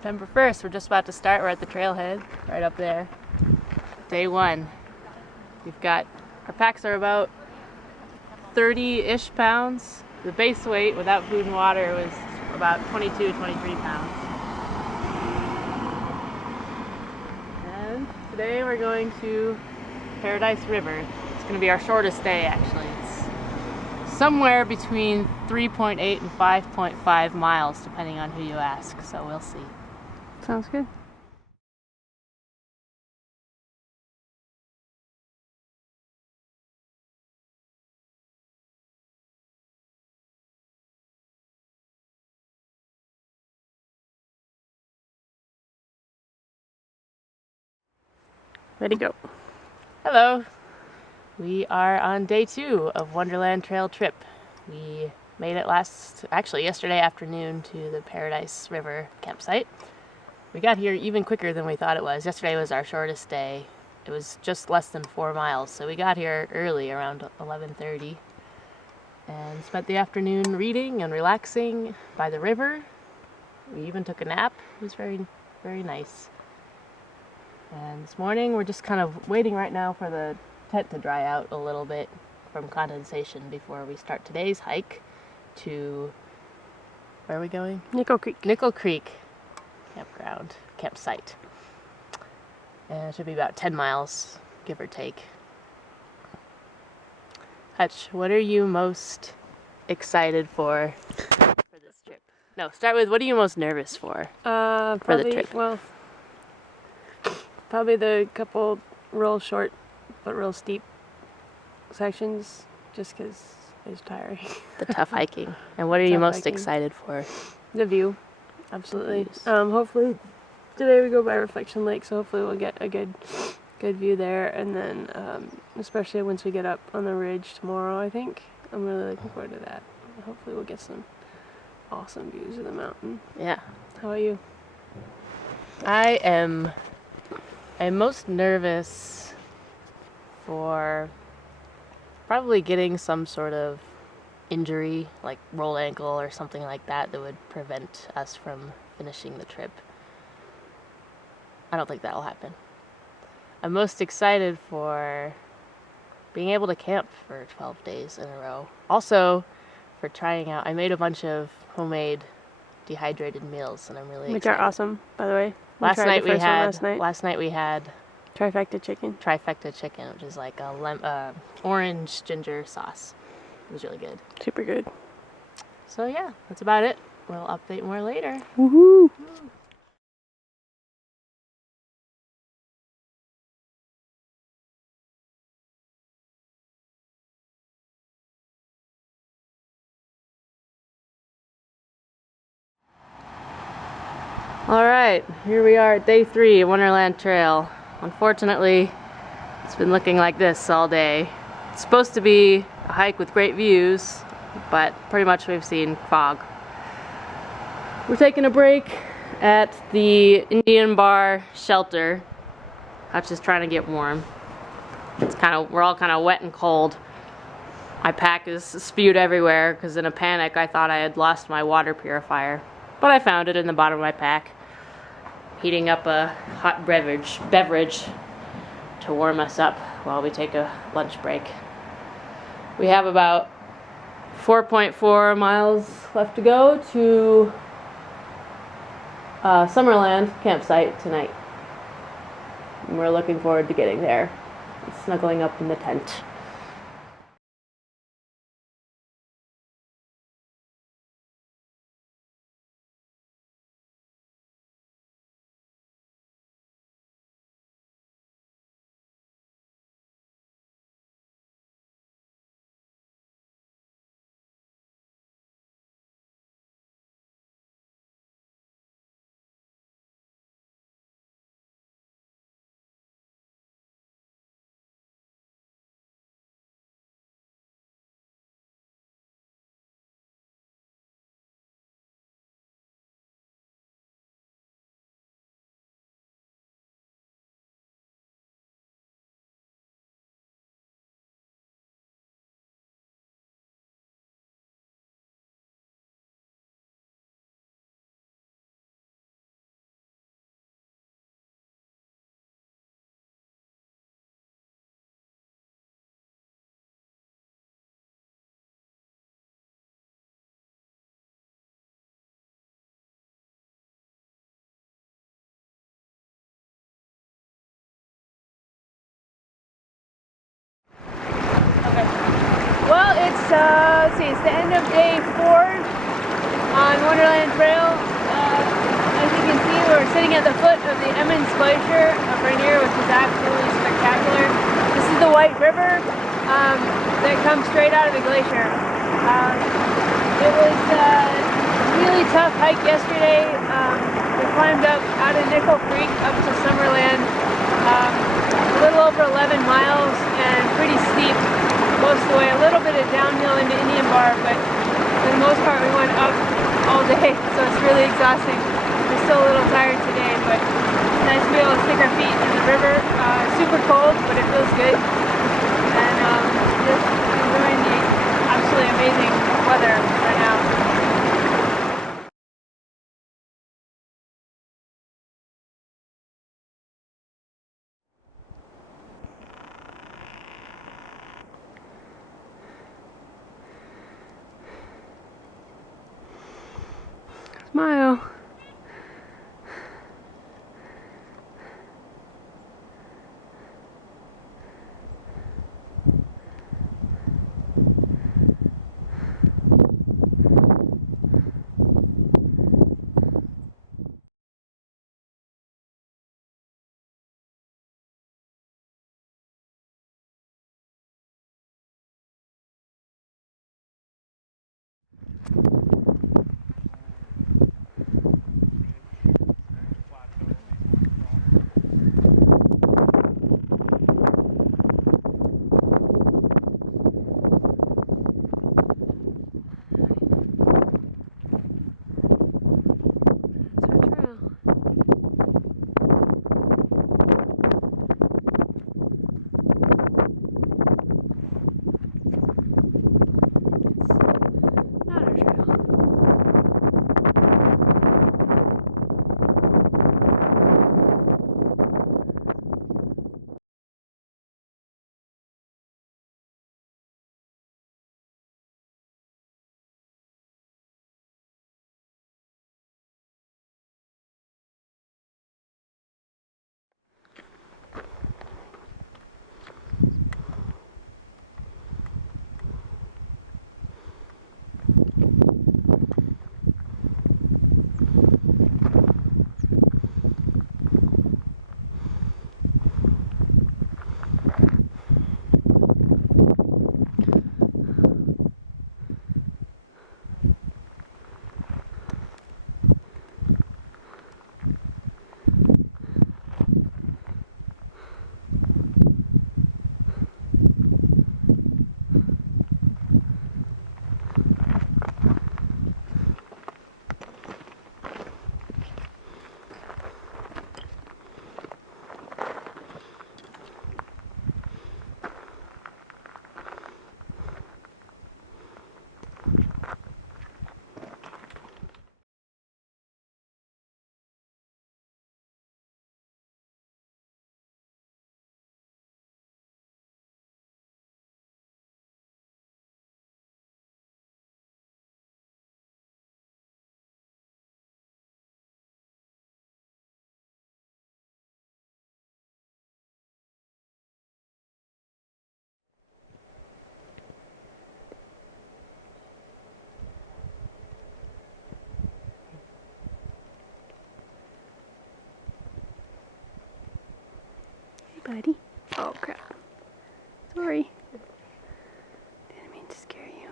September 1st, we're just about to start. We're at the trailhead, right up there. Day one. Our packs are about 30-ish pounds. The base weight without food and water was about 22, 23 pounds. And today we're going to Paradise River. It's going to be our shortest day, actually. It's somewhere between 3.8 and 5.5 miles, depending on who you ask, so we'll see. Sounds good. Ready to go. Hello. We are on day 2 of Wonderland Trail trip. We made it yesterday afternoon to the Paradise River campsite. We got here even quicker than we thought it was. Yesterday was our shortest day. It was just less than 4 miles, so we got here early, around 11:30, and spent the afternoon reading and relaxing by the river. We even took a nap. It was very, very nice. And this morning we're just kind of waiting right now for the tent to dry out a little bit from condensation before we start today's hike to, where are we going? Nickel Creek. Nickel Creek campsite. And it should be about 10 miles, give or take. Hutch, what are you most excited for this trip? No, start with, what are you most nervous for the trip? Probably the couple real short but real steep sections, just because it's tiring. The tough hiking. And what are you most excited for? The view, absolutely. Hopefully today we go by Reflection Lake, so hopefully we'll get a good view there, and then especially once we get up on the ridge tomorrow, I think I'm really looking forward to that. Hopefully we'll get some awesome views of the mountain. Yeah. How about you? I'm most nervous for probably getting some sort of injury, like rolled ankle or something like that would prevent us from finishing the trip. I don't think that'll happen. I'm most excited for being able to camp for 12 days in a row. Also, for trying out, I made a bunch of homemade dehydrated meals, and I'm really excited. Which are awesome, by the way. Last night we had trifecta chicken, which is like a orange ginger sauce. It was really good. Super good. So yeah, that's about it. We'll update more later. Woohoo! All right, here we are at day 3 of Wonderland Trail. Unfortunately, it's been looking like this all day. It's supposed to be a hike with great views, but pretty much we've seen fog. We're taking a break at the Indian Bar shelter. Hutch is trying to get warm. We're all kind of wet and cold. My pack is spewed everywhere because in a panic I thought I had lost my water purifier. But I found it in the bottom of my pack. Heating up a hot beverage to warm us up while we take a lunch break. We have about 4.4 miles left to go to Summerland campsite tonight. And we're looking forward to getting there and snuggling up in the tent. let's see, it's the end of day 4 on Wonderland Trail. As you can see, we're sitting at the foot of the Emmons Glacier of Rainier, which is absolutely spectacular. This is the White River that comes straight out of the glacier. It was a really tough hike yesterday. We climbed up out of Nickel Creek up to Summerland, a little over 11 miles and pretty steep most of the way. A little bit of downhill into Indian Bar, but for the most part we went up all day, so it's really exhausting. We're still a little tired today, but it's nice to be able to stick our feet in the river. Super cold, but it feels good. And just enjoying the absolutely amazing weather right now. Smile. Buddy. Oh crap. Sorry. Didn't mean to scare you.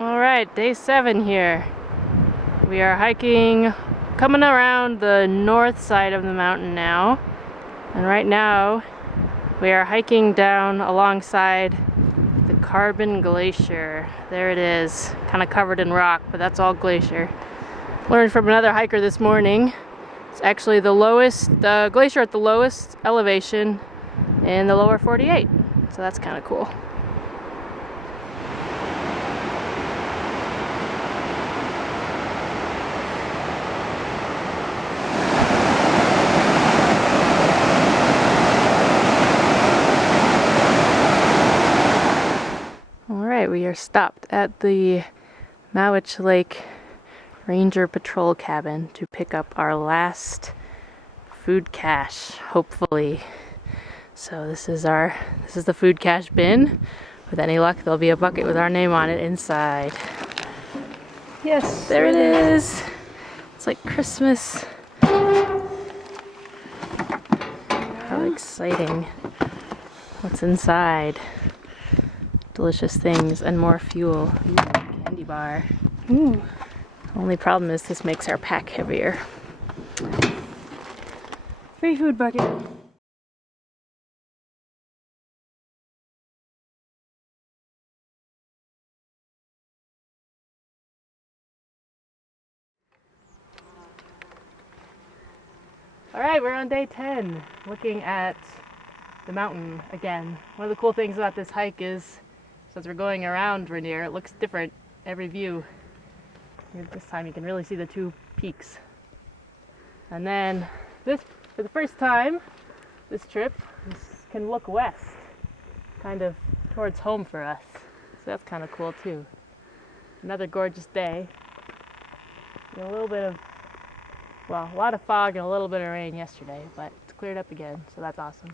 Alright, day 7 here. We are hiking, coming around the north side of the mountain now. And right now, we are hiking down alongside the Carbon Glacier. There it is, kind of covered in rock, but that's all glacier. Learned from another hiker this morning. It's actually the glacier at the lowest elevation in the lower 48. So that's kind of cool. We are stopped at the Mowich Lake Ranger Patrol Cabin to pick up our last food cache, hopefully. So this is the food cache bin. With any luck, there'll be a bucket with our name on it inside. Yes, there it is. It's like Christmas. How exciting. What's inside? Delicious things and more fuel. Ooh, candy bar. Ooh. Only problem is this makes our pack heavier. Free food bucket. Alright, we're on day 10, looking at the mountain again. One of the cool things about this hike is, since we're going around Rainier, it looks different every view. This time you can really see the two peaks. And then, for the first time, this trip, this can look west, kind of towards home for us. So that's kind of cool too. Another gorgeous day. And a little bit of, well, a lot of fog and a little bit of rain yesterday, but it's cleared up again, so that's awesome.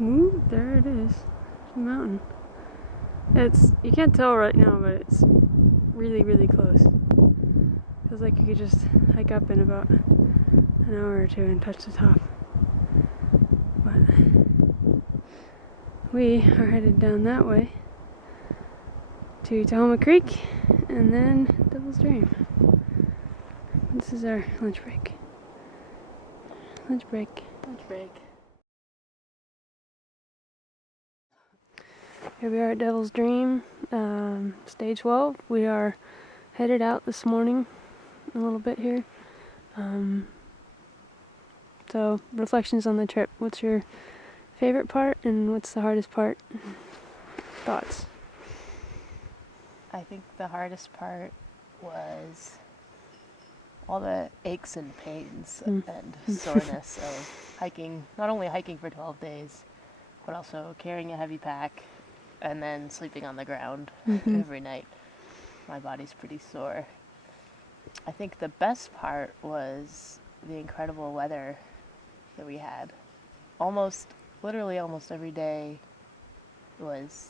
Ooh, there it is. It's a mountain. You can't tell right now, but it's really, really close. Feels like you could just hike up in about an hour or two and touch the top. But we are headed down that way to Tahoma Creek and then Devil's Dream. This is our lunch break. Lunch break. Lunch break. Here we are at Devil's Dream, stage 12. We are headed out this morning a little bit here. So, reflections on the trip. What's your favorite part and what's the hardest part? Thoughts? I think the hardest part was all the aches and pains and soreness of hiking, not only hiking for 12 days, but also carrying a heavy pack and then sleeping on the ground every night. My body's pretty sore. I think the best part was the incredible weather that we had. Literally almost every day was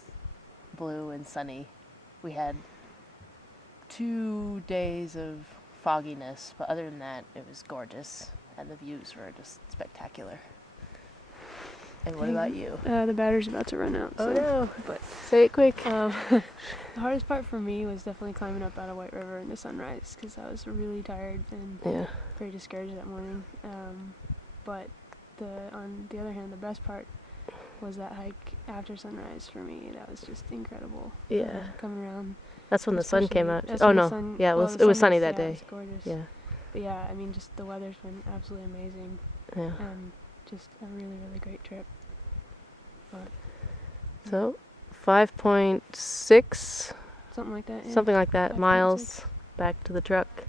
blue and sunny. We had 2 days of fogginess, but other than that, it was gorgeous, and the views were just spectacular. And what about you? The battery's about to run out. Oh so. no, But say it quick. the hardest part for me was definitely climbing up out of White River into sunrise, because I was really tired and very discouraged that morning. But on the other hand, the best part was that hike after sunrise for me. That was just incredible. Yeah. Coming around. That's when the sun came out. That's Oh when the no, sun- yeah, well, it the was sun sunny that yeah, day. It was gorgeous. Yeah, But yeah, I mean, just the weather's been absolutely amazing. yeah. And just a really, really great trip. But So, 5.6, something like that. Yeah. something like that, 5.6. miles back to the truck.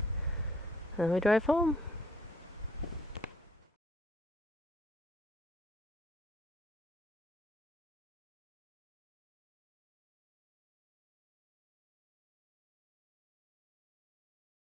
And we drive home.